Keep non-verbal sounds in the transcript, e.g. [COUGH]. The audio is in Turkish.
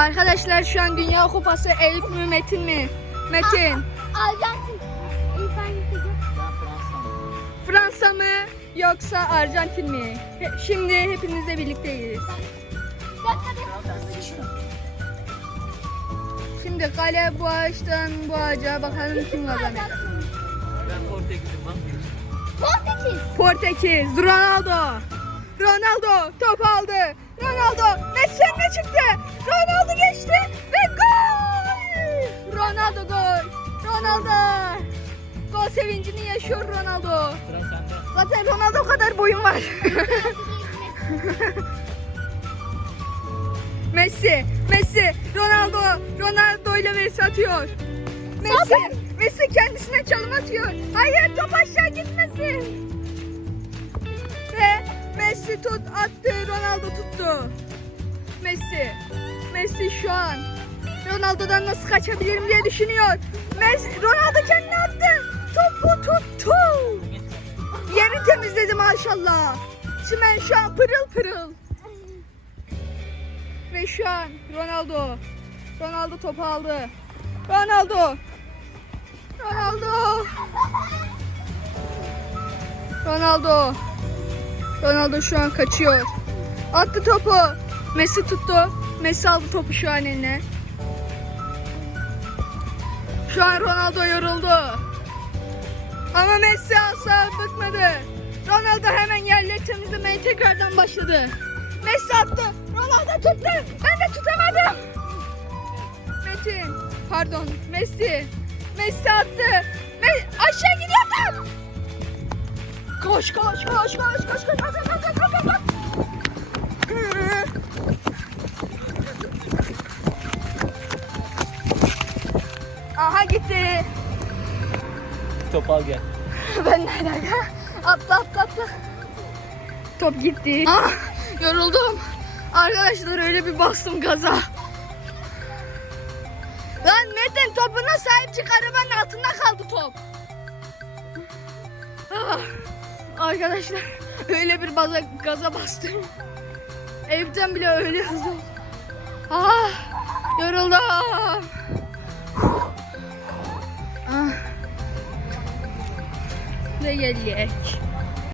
Arkadaşlar şu an Dünya Kupası Elif mi Metin mi? Metin. Arjantin. Hangisi? Fransa mı yoksa Arjantin mi? Şimdi hepinizle birlikteyiz. Şimdi kale bu ağaçtan bu ağaca bakalım kim kazanır. Ben Portekiz'im. Portekiz. Portekiz, Ronaldo. Ronaldo top aldı. Ronaldo Messi önüne çıktı. Ronaldo Gol sevincini yaşıyor Ronaldo. Sıra sende. Zaten Ronaldo kadar boyum var. [LAUGHS] Messi, Messi, Ronaldo, Ronaldo ile Messi atıyor. Messi, Messi kendisine çalım atıyor. Hayır top aşağı gitmesin. Ve Messi tut attı, Ronaldo tuttu. Messi, Messi şu an Ronaldo'dan nasıl kaçabilirim diye düşünüyor. Messi, Ronaldo maşallah. Çimen şu an pırıl pırıl. Ve şu an Ronaldo. Ronaldo topu aldı. Ronaldo. Ronaldo. Ronaldo. Ronaldo şu an kaçıyor. Attı topu. Messi tuttu. Messi aldı topu şu an eline. Şu an Ronaldo yoruldu. Ama Messi asla bıkmadı. Ronaldo hemen temizlemeye tekrardan başladı. Messi attı. Ronaldo tuttu. Ben de tutamadım. Metin. Pardon. Messi. Messi attı. Me aşağı gidiyor top. Koş koş koş koş koş koş koş koş koş koş koş koş. Aha gitti. Top al gel. [LAUGHS] Ben nereden? Atla atla atla. Top gitti. Ah, yoruldum. Arkadaşlar öyle bir bastım gaza. Lan Metin topuna sahip çık arabanın altında kaldı top. Ah, arkadaşlar öyle bir baza, gaza bastım. Evden bile öyle hızlı. Ah, yoruldum. Ah. Ve geldik.